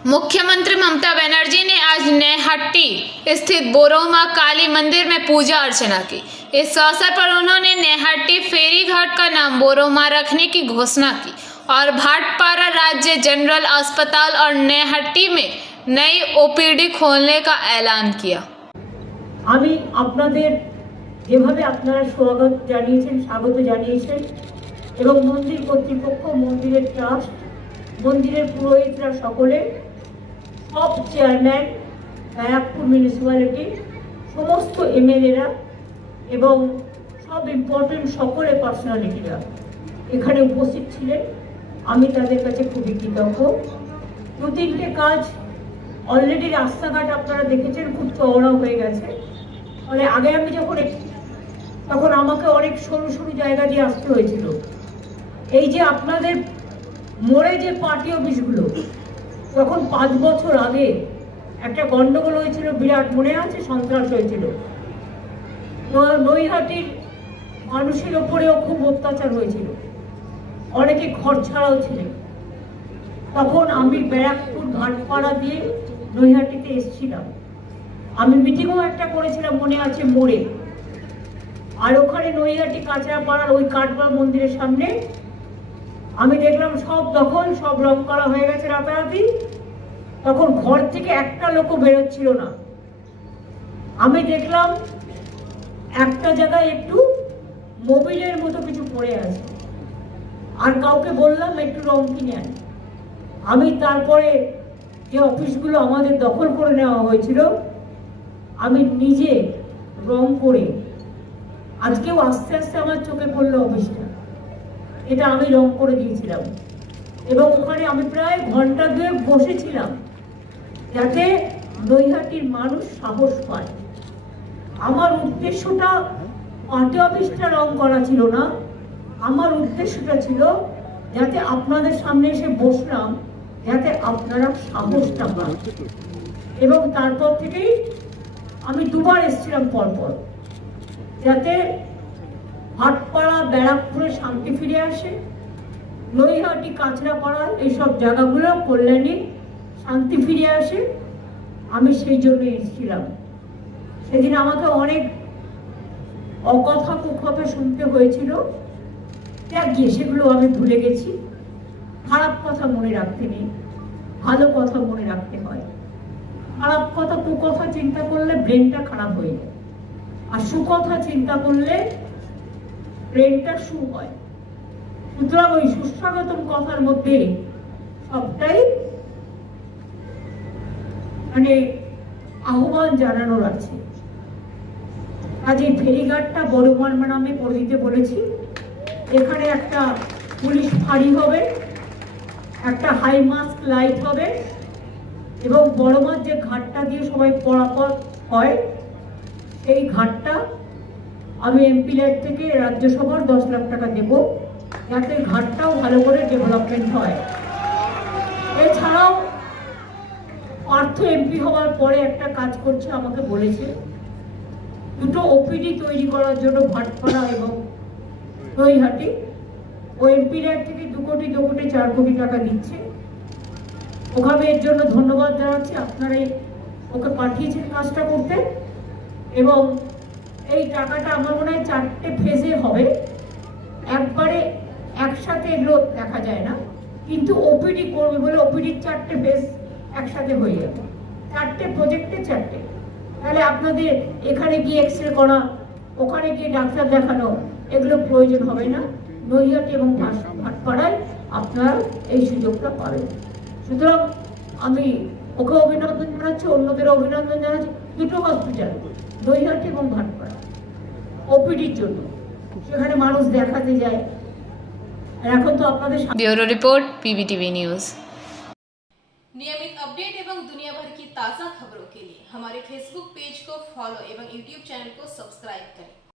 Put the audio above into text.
मुख्यमंत्री ममता बनर्जी ने आज नैहट्टी स्थित बोरोमा काली मंदिर में पूजा अर्चना की। इस अवसर पर उन्होंने नैहट्टी फेरी घाट का नाम बोरोमा रखने की घोषणा की और भाटपारा राज्य जनरल अस्पताल और नैहट्टी में नई ओपीडी खोलने का ऐलान किया। আমি আপনাদের যেভাবে আপনারা স্বাগত জানিয়েছেন এবং মন্দির কর্তৃপক্ষ, মন্দিরের ট্রাস্ট, মন্দিরের পুরোহিতরা সকলে, সব চেয়ারম্যান, ব্যারাকপুর মিউনিসিপ্যালিটি, সমস্ত এমএলএরা এবং সব ইম্পর্টেন্ট সকলের পার্সোনালিটিরা এখানে উপস্থিত ছিলেন। আমি তাদের কাছে খুবই কৃতজ্ঞ। দু তিনটে কাজ অলরেডি, রাস্তাঘাট আপনারা দেখেছেন খুব চওড়া হয়ে গেছে। ফলে আগে আমি তখন আমাকে অনেক সরু সরু জায়গা দিয়ে আসতে হয়েছিল। এই যে আপনাদের মোড়ে যে পার্টি অফিসগুলো, তখন 5 বছর আগে একটা গন্ডগোল হয়েছিল, বিরাট মনে আছে, সন্ত্রাস হয়েছিল। নৈহাটির মানুষের ওপরেও খুব অত্যাচার হয়েছিল, অনেকে ঘর ছাড়াও ছিলেন। তখন আমি ব্যারাকপুর ভাটপাড়া দিয়ে নৈহাটিতে এসেছিলাম। আমি মিটিংও একটা করেছিলাম, মনে আছে, মোড়ে। আর ওখানে নৈহাটি কাঁচরাপাড়ার ওই কাঠগড় মন্দিরের সামনে আমি দেখলাম সব দখল, সব রং করা হয়ে গেছে রাতারাতি। তখন ঘর থেকে একটা লোকও বেরোচ্ছিল না। আমি দেখলাম একটা জায়গায় একটু মোবিলের মতো কিছু পড়ে আছে, আর কাউকে বললাম একটু রং কিনে আন। আমি তারপরে যে অফিসগুলো আমাদের দখল করে নেওয়া হয়েছিল, আমি নিজে রং করে, আজকেও আস্তে আস্তে আমার চোখে পড়লো অফিসটা, এটা আমি রং করে দিয়েছিলাম। এবং ওখানে আমি প্রায় ঘন্টা 2 বসেছিলাম যাতে নৈহাটির মানুষ সাহস পায়। আমার উদ্দেশ্যটা পার্টি অফিসটা রং করা ছিল না, আমার উদ্দেশ্যটা ছিল যাতে আপনাদের সামনে এসে বসলাম, যাতে আপনারা সাহসটা পান। এবং তারপর থেকেই আমি 2 বার এসেছিলাম পরপর, যাতে ভাটপাড়া, ব্যারাকপুরে শান্তি ফিরে আসে, নৈহাটি, কাঁচরাপাড়া, এইসব জায়গাগুলো কল্যাণী শান্তি ফিরে আসে। আমি সেই জন্য এসেছিলাম। সেদিন আমাকে অনেক অকথা কুকথা শুনতে হয়েছিল, গিয়ে সেগুলো আমি ভুলে গেছি। খারাপ কথা মনে রাখতে নেই, ভালো কথা মনে রাখতে হয়। খারাপ কথা কুকথা চিন্তা করলে ব্রেনটা খারাপ হয়ে যায়, আর সুকথা চিন্তা করলে ব্রেনটা সু হয়। সুতরাং ওই সুস্বাগতম কথার মধ্যে সবটাই আহ্বান জানানোর আছে। কাজে ফেরিঘাটটা বড়মার নামে করে দিতে বলেছি। এখানে একটা পুলিশ ফাঁড়ি হবে, একটা হাই মাস্ক লাইট হবে, এবং বড়মার যে ঘাটটা দিয়ে সবাই পরাপর হয়, সেই ঘাটটা আমি এমপি লাইট থেকে রাজ্যসভার 10 লাখ টাকা দেব, যাতে ঘাটটাও ভালো করে ডেভেলপমেন্ট হয়। এছাড়াও পার্থ এমপি হওয়ার পরে একটা কাজ করছে, আমাকে বলেছে 2টো ওপিডি তৈরি করার জন্য ভাটপাড়া এবং নৈহাটি। ও এমপি লাইট থেকে 2 কোটি 4 কোটি টাকা দিচ্ছে। ওখানে এর জন্য ধন্যবাদ জানাচ্ছি, আপনারাই ওকে পাঠিয়েছেন কাজটা করতে। এবং এই টাকাটা আমার মনে হয় 4টে ফেজে হবে, একবারে একসাথে এগুলো দেখা যায় না, কিন্তু ওপিডি করবে বলে ওপিডির 4টে ফেজ একসাথে হয়ে যাবে। 4টে প্রজেক্টে 4টে। তাহলে আপনাদের এখানে গিয়ে এক্সরে করা, ওখানে গিয়ে ডাক্তার দেখানো, এগুলো প্রয়োজন হবে না। নৈহাটি এবং ভাটপাড়ায় আপনারা এই সুযোগটা পাবেন। সুতরাং আমি ওকে অভিনন্দন জানাচ্ছি, অন্যদেরও অভিনন্দন জানাচ্ছি। 2টো হসপিটাল, নৈহাটি এবং ভাটপাড়া, ওপিডির জন্য, সেখানে মানুষ দেখাতে যায়। এখন তো আপনাদের ब्यूरो रिपोर्ट पीबीटीवी न्यूज़। नियमित अपडेट एवं दुनिया भर की ताज़ा खबरों के लिए हमारे फेसबुक पेज को फॉलो एवं यूट्यूब चैनल को सब्सक्राइब करें।